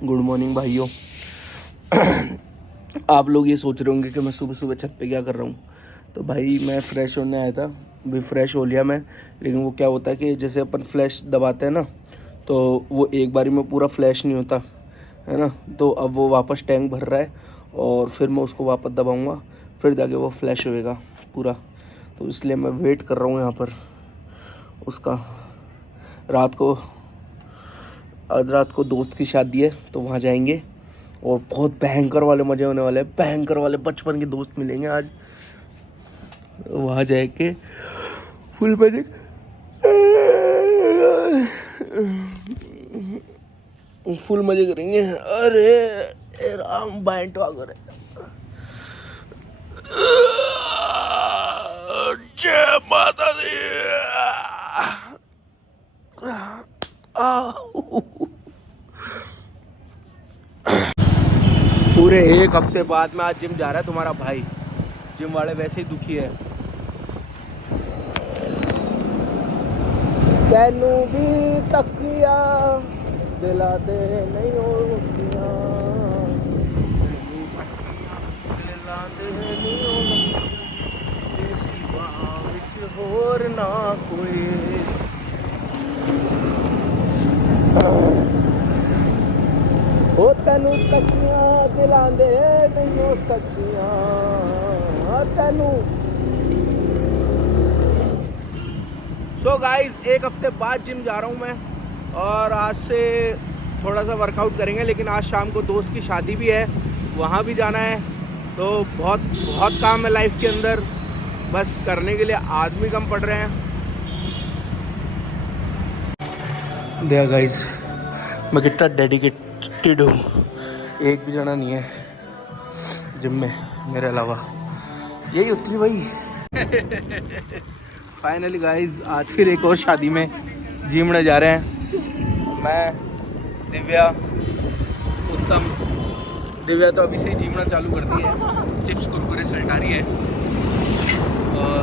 Good morning भाइयों। आप लोग ये सोच रहे होंगे कि मैं सुबह सुबह छत पे क्या कर रहा हूँ। तो भाई मैं फ़्रेश होने आया था, भी फ्रेश हो लिया मैं। लेकिन वो क्या होता है कि जैसे अपन फ्लैश दबाते हैं ना, तो वो एक बारी में पूरा फ्लैश नहीं होता है ना। तो अब वो वापस टैंक भर रहा है और फिर मैं उसको वापस दबाऊँगा, फिर जाके वो फ्लैश होएगा पूरा। तो इसलिए मैं वेट कर रहा हूँ यहाँ पर उसका। आज रात को दोस्त की शादी है तो वहाँ जाएंगे और बहुत भयंकर वाले मज़े होने वाले हैं। भयंकर वाले बचपन के दोस्त मिलेंगे आज, वहाँ जाके फुल मजे करेंगे। अरे राम बैंड वगैरह। जय माता दी। पूरे एक हफ्ते बाद में आज जिम जा रहा है तुम्हारा भाई। जिम वाले वैसे ही दुखी है। तेनू भी तकिया दिला दे नहीं होतियां, दिला दे नहीं होतियां, इसी बात विच होर ना कोई। ओ तेनू तकिया दिला दे नहीं हो सकियां तेनू। सो गाइस, एक हफ्ते बाद जिम जा रहा हूँ मैं और आज से थोड़ा सा वर्कआउट करेंगे। लेकिन आज शाम को दोस्त की शादी भी है, वहाँ भी जाना है। तो बहुत बहुत काम है लाइफ के अंदर, बस करने के लिए आदमी कम पड़ रहे हैं। देखा गाइस, मैं कितना डेडिकेटेड हूँ। एक भी जना नहीं है जिम में मेरे अलावा, यही उतनी भाई। फाइनली गाइस, आज फिर एक और शादी में जिमने जा रहे हैं। मैं, दिव्या, उत्तम। दिव्या तो अभी से ही जिमना चालू कर दी है, चिप्स कुरकुरे सल्टा रही है। और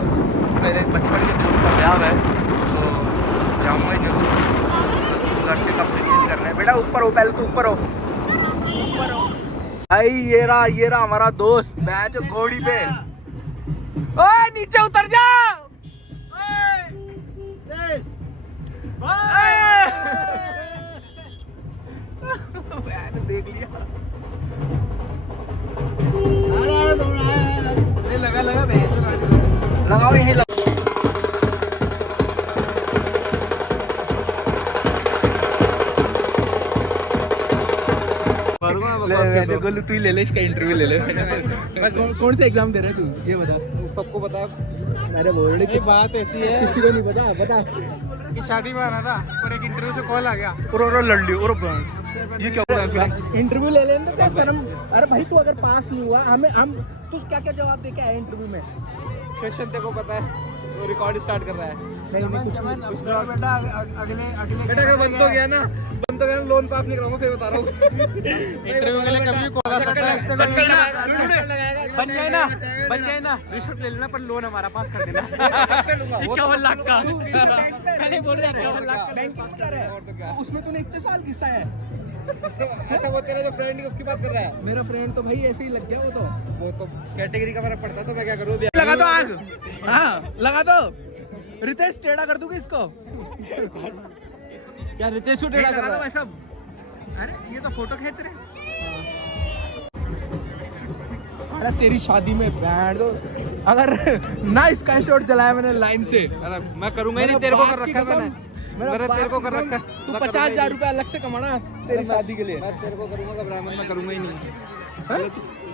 मेरे बचपन के दोस्त का ब्याह है तो जाऊँगा जरूर। बस घर से कपड़े चेंज करने हैं। बेटा ऊपर हो, पहले तो ऊपर हो, ऊपर हो भाई। ये रहा हमारा दोस्त बैठ घोड़ी पे। ओए नीचे उतर जा। देख लिया। लगा लगाओ यही लगा। गोलू तू ही ले ले इसका इंटरव्यू ले ले। कौन सा एग्जाम दे रहा है तू, ये बता। सबको पता है। अरे बोल रही ये बात ऐसी है, किसी को नहीं पता। बता कि शादी में आना था पर एक इंटरव्यू से कॉल आ गया और लड़ लियो और ये क्या हो रहा है। इंटरव्यू ले लेने तो क्या शर्म। अरे भाई तू अगर पास नहीं हुआ, हम तू क्या क्या जवाब दे के आया इंटरव्यू में। क्वेश्चन तेरे को पता है, वो रिकॉर्ड स्टार्ट कर रहा है। बेटा अगर बंद हो गया ना, लोन पास नहीं कराऊंगा, फिर बता रहा हूँ। इंटरव्यू के लिए कभी कॉल आ सकता है। बन जाए ना रिश्वत ले लेना, पर लोन हमारा पास कर देना। 51 लाख का बोल रहा है। उसमें तूने इतने साल किस्सा है। अच्छा, वो तेरा जो फ्रेंड है उसकी बात कर रहा है। मेरा फ्रेंड तो भाई ऐसे ही लग गया। वो तो कैटेगरी का फर्क पड़ता है, तो मैं क्या करूँ। लगा दो आग। हाँ लगा दो। रितेश टेढ़ा कर दूंगी इसको। क्या रितेश को टेढ़ा कर रहा है? सब। अरे ये तो फोटो खींच रहे। अरे तेरी शादी में बैंड दो, अगर ना स्काई शॉट जलाया मैंने लाइन से। अरे मैं करूंगा ही नहीं, तेरे को कर रखा है मैंने। मेरा तेरे को कर रखा है। तू 50,000 रुपए अलग से कमाना तेरी शादी के लिए। मैं तेरे को करूंगा, घबरा मत, मैं करूंगा ही नहीं।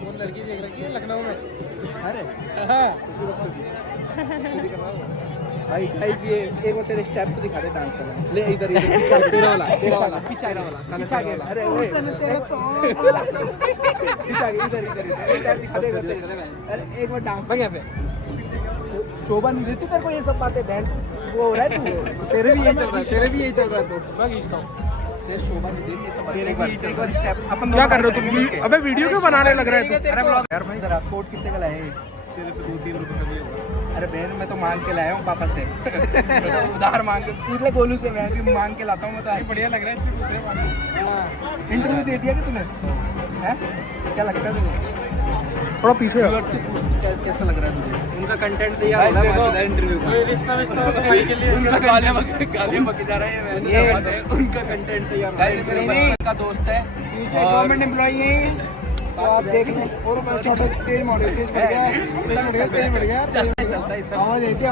वो लड़की देख रखी है लखनऊ में। अरे हाँ भाई गाइस, ये एक बार तेरे स्टेप तो दिखा दे डांस वाला। ले इधर इधर तेरा वाला पीछे वाला। अरे ओए तेरा पीछे इधर स्टेप दिखा दे तेरे। अरे एक बार डांस मैं कैसे शोभा नहीं देती तेरे को ये सब बातें। बैंड वो हो रहा है तू। तेरे भी यही चल रहा है, तो मैं खींचता हूँ। शोभा नहीं देती ये सब। एक बार स्टेप अपन क्या कर रहे हो तुम? अबे वीडियो क्यों बनाने लग रहा है तू? अरे ब्लॉग यार भाई, कोट कितने का लाए? तेरे से 2-3 रुपए कमी होगा। अरे बहन मैं तो मांग के लाया हूँ पापा से मैं तो उधार मांग के पूछ ले गोलू से मैं भी मांग के लाता हूँ मैं तो बढ़िया लग रहा है इसलिए पूछ रहे हैं। इंटरव्यू दे दिया कि तूने हैं क्या लगता है तुझे थोड़ा पीछे व्यूअर्स से पूछ कैसा लग रहा है तुझे उनका कंटेंट तैयार हो रहा है इंटरव्यू का गालियां बकी जा रहा है ये उनका कंटेंट तैयार हो रहा है मेरे भाई का दोस्त है गवर्नमेंट एम्प्लॉई है तो आप देख लें और छोटे तेज मॉडल तेज बढ़ गया चलता है आवाज देती है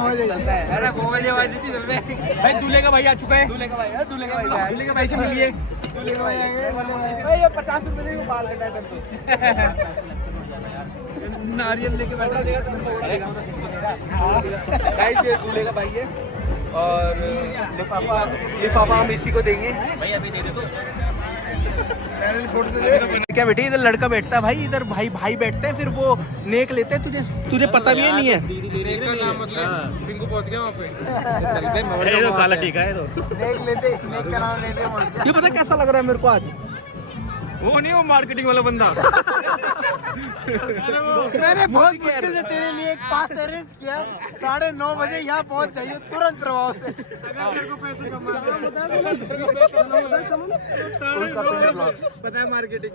अरे वो वाली आवाज देती चल भाई दूल्हे का भाई आ चुका है दूल्हे का भाई से मिलिए दूल्हे का भाई आएंगे भाई ये 50 रुपए के बाल कटाया कर दो नारियल लेके बैठा देगा तो गाइस ये दूल्हे का भाई है और लिफाफा हम इसी को देंगे भाई अभी दे दे तो क्या बेटे इधर लड़का बैठता है भाई इधर भाई बैठते हैं फिर वो नेक लेते हैं तुझे पता भी नहीं है नेक का नाम मतलब पिंकू पहुंच गया वहां पे ये तो काला टीका है तो नेक लेते नेक का नाम लेते ये पता कैसा लग रहा है मेरे को आज वो नहीं वो मार्केटिंग वाला बंदा मैंने बहुत मुश्किल से तेरे लिए एक पास अरेंज किया 9:30 बजे यहाँ पहुँच जाइए तुरंत प्रभाव से अगर तेरे को पैसे पता है मार्केटिंग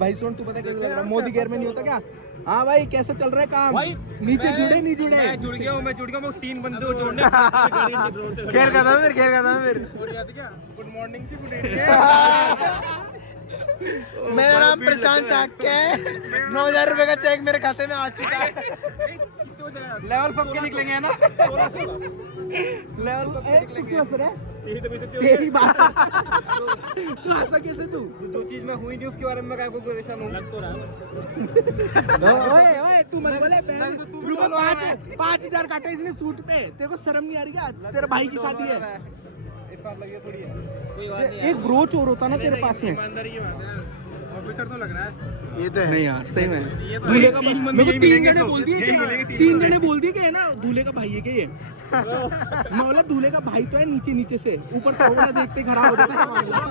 भाई सुन तू पता कैसे लग रहा है मोदी केयर में नहीं होता क्या हाँ भाई कैसा चल रहा है काम भाई नीचे जुड़े नहीं जुड़े मैं जुड़ गया हूँ 3 बंदे को जोड़ने खेर का था फिर गुड मॉर्निंग जी गुड इवनिंग मेरा नाम प्रशांत शाक्य है 9,000 रुपए का चेक मेरे खाते में आ चुका है लेवल पक्के निकलेंगे ना लेवल पक्के निकलेंगे तेरी बात तू ऐसा कैसे तू जो चीज मैं हुई नहीं उसके बारे में को परेशान हूं लग तो रहा है ओए तू मत बोले 5,000 काटे इसने सूट पे तेरे को शर्म नहीं आ रही क्या तेरे भाई की शादी है इस बात लगी थोड़ी है एक ब्रोच और होता ना तेरे पास में ईमानदारी की बात है ऑफिसर तो लग रहा है ये तो है नहीं यार सही में दूल्हे का मेरे को 3 जने बोल दिए 3 जने बोल दिए कि है ना दूल्हे का भाई है क्या ये मैं बोला दूल्हे का भाई तो है नीचे से ऊपर थोड़ा देखते खराब हो जाता है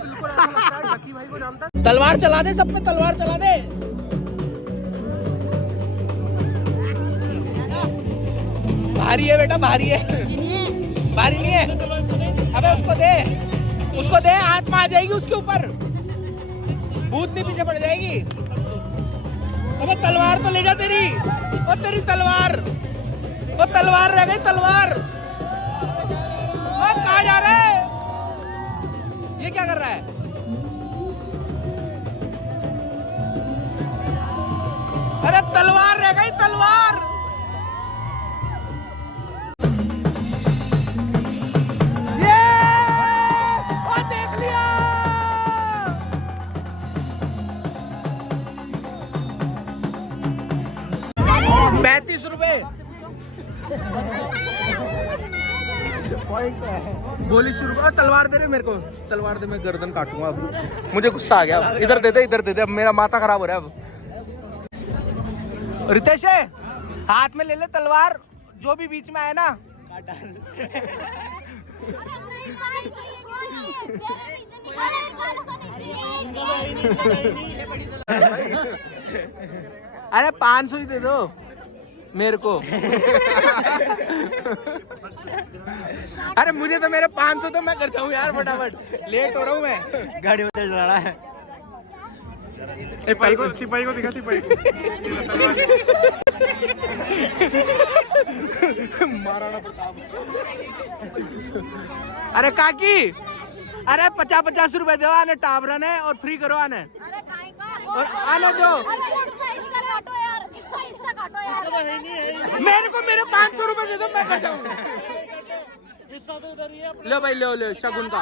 बिल्कुल ऐसा लगता है लकी भाई को जानता है तलवार चला दे सब पे तलवार चला दे भारी है बेटा भारी नहीं है अबे उसको दे हाथ में आ जाएगी उसके ऊपर भूत नहीं पीछे पड़ जाएगी अबे तलवार तो ले जा तेरी तलवार रह गई तलवार कहाँ जा रहा है ये क्या कर रहा है अरे तलवार रह गई तलवार ₹35 गोली शुरू कर तलवार दे रहे मेरे को तलवार दे मैं गर्दन काटूंगा अब मुझे गुस्सा आ गया इधर दे दे अब मेरा माथा खराब हो रहा है अब रितेश हाथ में ले ले तलवार जो भी बीच में आए ना अरे 500 ही दे दो मेरे को अरे मुझे तो मेरे 500 तो मैं कर जाऊँ यार फटाफट लेट हो रहा हूँ मैं गाड़ी में चल रहा है सिपाही को दिखा महाराणा प्रताप अरे काकी अरे 50-50 रुपए दो आने टावरन है और फ्री करो आने और आने दो मेरे को मेरे 500 रुपए दे दो मैं कर जाऊँ लो भाई लो शगुन का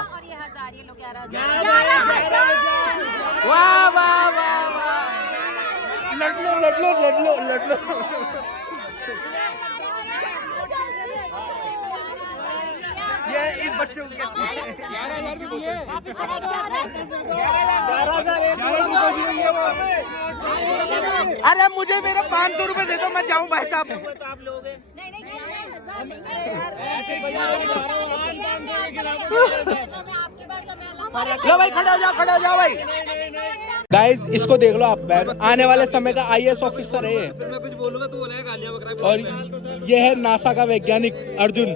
वाह वाह वाह वाह लड़ लो ये इस बच्चे को 11,000 की दिए अरे मुझे मेरे 500 रुपए दे दो मैं जाऊं भाई साहब लो भाई खड़ा हो जाओ भाई गाइस इसको देख लो आप, आने वाले समय का IAS ऑफिसर है ये। मैं कुछ बोलूंगा तो बोलेगा गालियां बक रहा है। और ये है नासा का वैज्ञानिक अर्जुन।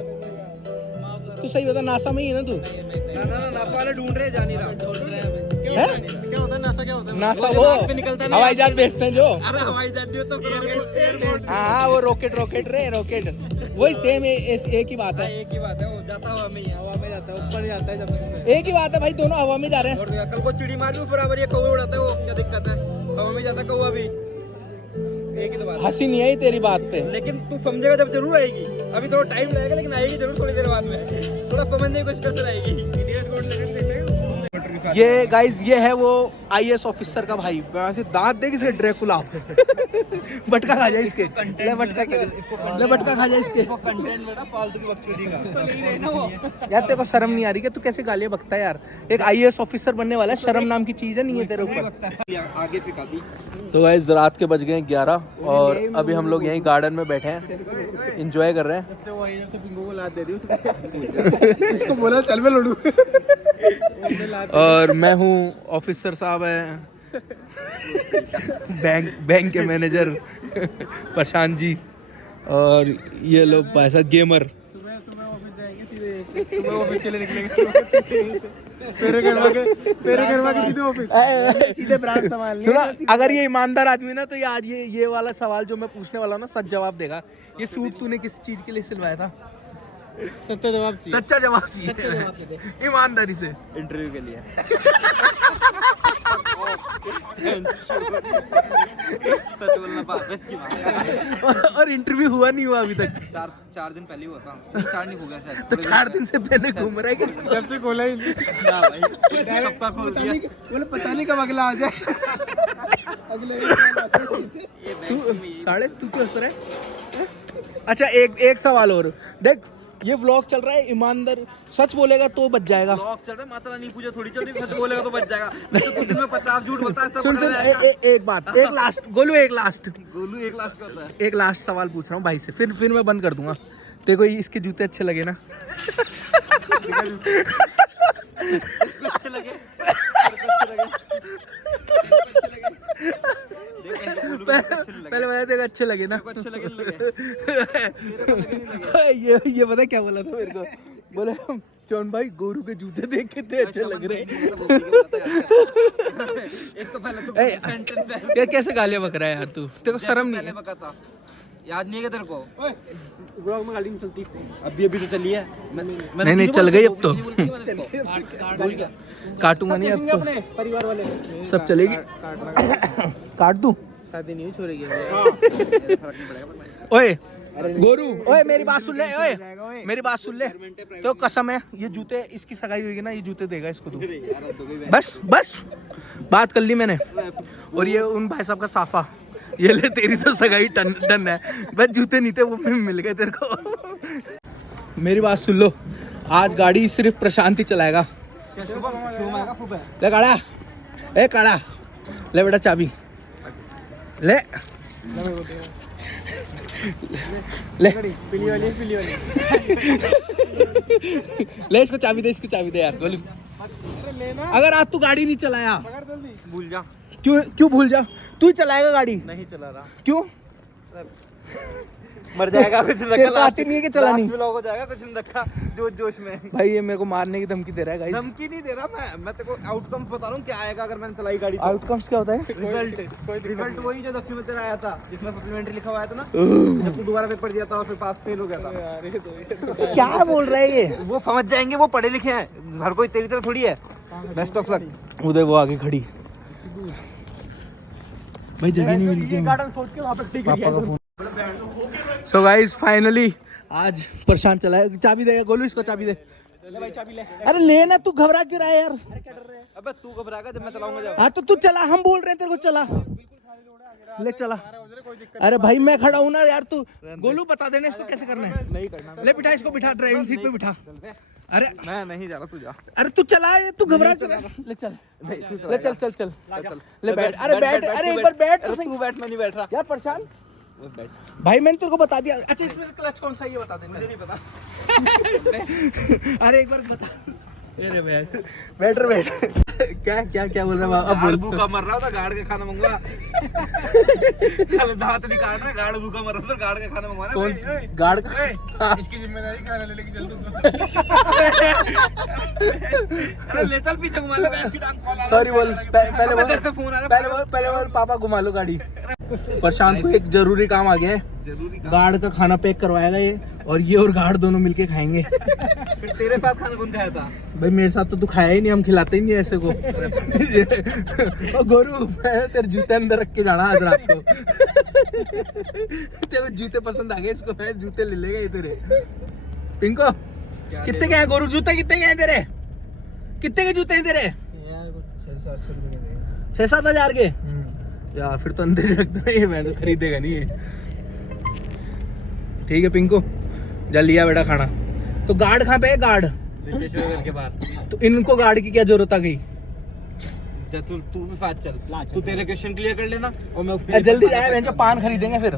तू सही बता, नासा में ही है ना तू? ना नासा वाले ढूंढ रहे, जा नहीं रहा। है? क्या होता है नासा? क्या होता है? नासा वो हवाई जहाज भेजते हैं जो। अरे हवाई जहाज भी तो रॉकेट। हाँ वो रॉकेट रॉकेट वही सेम एक ही बात है। एक ही बात है, वो जाता हवा में ही है। हवा में जाता है, ऊपर जाता है जब। एक ही बात है भाई, दोनों हवा में जा रहे हैं। और कल को चिड़ी मार भी बराबर, ये कौवा उड़ाता है, वो क्या दिक्कत है? हवा में जाता कौवा भी, एक ही तो बात है। हंसी नहीं आई तेरी बात पे, लेकिन तू समझेगा जब जरूर आएगी। अभी थोड़ा टाइम लगेगा लेकिन आएगी जरूर थोड़ी देर बाद में। थोड़ा समझने की कोशिश करते आएगी। इंडिया कोड लेकर देखते हैं। ये गाइस ये है वो IAS ऑफिसर का भाई। वैसे दांत देख इसके, ड्रैकुला। बटका खा जाए इसके, ले बटका खा जाए इसके। कंटेंट बेटा फालतू की बकचोदी का। यार तेरे को शर्म नहीं आ रही क्या? तू कैसे गालियां बकता है यार? एक IAS ऑफिसर बनने वाला है, शर्म नाम की चीज है नहीं है तेरे ऊपर। आगे सिखा दी। तो गाइस रात के बज गए 11 और अभी हम लोग यहीं गार्डन में बैठे हैं, एंजॉय कर रहे हैं। इसको बोला चल मैं लड़ू। और मैं हूँ ऑफिसर साहब है बैंक के मैनेजर प्रशांत जी, और ये लोग भाई साहब गेमर। सुबह ऑफिस जाएंगे, सीधे सुबह ऑफिस के लिए निकलेंगे। मेरे घर के सीधे ऑफिस, सीधे ब्रांच संभालने। सुना, अगर ये ईमानदार आदमी ना तो ये आज ये वाला सवाल जो मैं पूछने वाला हूँ ना सच जवाब देगा। ये सूट तूने किस चीज के लिए सिलवाया था? सच्चा जवाब चाहिए। सच्चा जवाब चाहिए, ईमानदारी से। इंटरव्यू के लिए। सच बोलना पाप है इसकी बात। और इंटरव्यू हुआ नहीं हुआ अभी तक? चार दिन पहले हुआ था। 4 नहीं हो गया शायद। तो 4 दिन से पहले घूम रहा है किसको? जब से खोला ही नहीं। ना भाई, कब का खोल दिया। बोले पता नहीं कब अगला आ जाए। अगले तू क्यों हंस रहा है? अच्छा एक सवाल और देख, ये व्लॉग चल रहा है, ईमानदार सच बोलेगा तो बच जाएगा। ब्लॉग चल रहा है, मात्रा नहीं पूछा थोड़ी चल रही, सच बोलेगा तो बच जाएगा। नहीं तो तू दिन में 50 झूठ बता है। सुन एक बात, एक लास्ट गोलू, एक लास्ट का होता है। एक लास्ट सवाल पूछ रहा हूँ भाई से, फिर मैं बंद कर दूंगा। तेरे को इसके जूते अच्छे लगे ना? अच्छे लगे। पहले बताया तेरे को अच्छे लगे ना? अच्छे लगे। ये पता क्या बोला था मेरे को? बोले चौन भाई गोरू के जूते देख के ते अच्छे लग रहे। एक तो पहले तो सेंटेंस है। यार कैसे गालियां बक रहा है यार तू? तेरे को शर्म नहीं है? बका याद नहीं है तेरे को? ब्लॉग में गाड़ी नहीं चलती। अभी तो चली है। नहीं चल गई अब तो। काटूंगा नहीं अब तो, अपने परिवार वाले सब चलेगी। काट दूं? शादी नहीं छोड़ेगी। ओए गोरू, ओए मेरी बात सुन ले, ओए मेरी बात सुन ले। तो कसम है, ये जूते इसकी सगाई होगी ना, ये जूते देगा इसको तू। बस बात कर ली मैंने। और ये उन भाई साहब का साफा, ये ले तेरी तो सगाई डन है। बस जूते नहीं थे, वो मिल गए तेरे को। मेरी बात सुन लो, आज गाड़ी सिर्फ प्रशांत ही चलाएगा। ले काड़ा, ए काड़ा, ले बेटा चाबी ले पीली वाली ले इसको चाबी दे यार गोलू। अगर आज तू गाड़ी नहीं चलाया, भूल जा। क्यों भूल जा? तू ही चलाएगा गाड़ी? नहीं चला रहा। क्यों? मर जाएगा कुछ नहीं तेरे को आती नहीं है कि चलानी? हो जाएगा कुछ नहीं रखा जोश में। भाई ये मेरे को मारने की धमकी दे रहा है गाइस। धमकी नहीं दे रहा मैं तेरे को आउटकम्स बता रहा हूँ क्या आएगा अगर मैंने चलाई गाड़ी। आउटकम्स क्या होता है? रिजल्ट वही जो 10वीं में तेरा आया था, जिसमें सप्लीमेंट्री लिखा हुआ था ना, जब तू दोबारा पेपर दिया था और फिर पास फेल हो गया था। क्या बोल रहा है ये? वो समझ जाएंगे, वो पढ़े लिखे हैं, हर कोई तेरी तरह थोड़ी है। Best of luck. उधर वो आगे खड़ी भाई, जगह नहीं मिलती है। पापा का फोन। सो गाइस फाइनली आज प्रशांत चलाया। चाबी दे गोलू, इसको चाबी दे। अरे लेना, तू घबरा क्यों रहा है यार? अबे तू घबराएगा जब मैं चलाऊंगा जब। हाँ तो तू चला, हम बोल रहे हैं तेरे को चला। ले चला। अरे भाई मैं खड़ा हूँ ना यार, तू गोलू बता देना इसको कैसे करना है। नहीं करना। ले बिठा इसको, बिठा ड्राइविंग सीट पे बिठा। अरे मैं नहीं जा रहा, तू जा। अरे तू चला, तू घबरा क्यों रहा है? ले चल, ले चल ले बैठ। अरे बैठ, अरे एक बार बैठ तो सही। तू बैठ, मैं नहीं बैठ रहा यार प्रशांत भाई, मैंने तेरे को बता दिया। अच्छा इसमें क्लच कौन सा है ये बता दे। मुझे नहीं पता। अरे एक बार बता। वेटर वेट क्या क्या क्या बोल रहा है अब बोल भूखा मर रहा था, गाड़ का खाना मंगवा। दांत नहीं काट रहे, गाड़ भूखा मर रहा था, गाड़ का खाना मंगवाना। कौन गार्ड का इसकी जिम्मेदारी खाना लेने की चल तू। अरे ले चल पीछे घुमा लो, इसकी टांग खोल। सॉरी बोल पहले बोल घर पे फोन आ रहा है। पहले बोल पापा घुमा लो गाड़ी। प्रशांत को एक जरूरी काम आ गया है, जरूरी काम। गार्ड का खाना पैक करवाएगा ये, और ये और गार्ड दोनों मिलके खाएंगे। फिर तेरे साथ खाना कौन खाया था? भाई मेरे साथ तो तू खाया ही नहीं, हम खिलाते ही नहीं ऐसे को। ओ गोरू मैं तेरे जूते अंदर रख के जाना आज रात को। तेरे जूते पसंद आ गए, इसको मैं जूते ले लेगा ये तेरे। पिंको कितने के हैं गोरू जूते, कितने के हैं तेरे? कितने के जूते हैं तेरे? यार 600-700 रुपए के 6-7 हजार के यार, फिर तो अंदर ही रखता है ये, मैं तो खरीदेगा नहीं ये। ठीक है पिंको, जा लिया बेटा खाना। तो गार्ड कहाँ पे है? गार्ड के बाद तो इनको गार्ड की क्या जरूरत आ गई? तू भी साथ चल, तू तेरे क्वेश्चन क्लियर कर लेना और मैं जल्दी आया, पान खरीदेंगे फिर।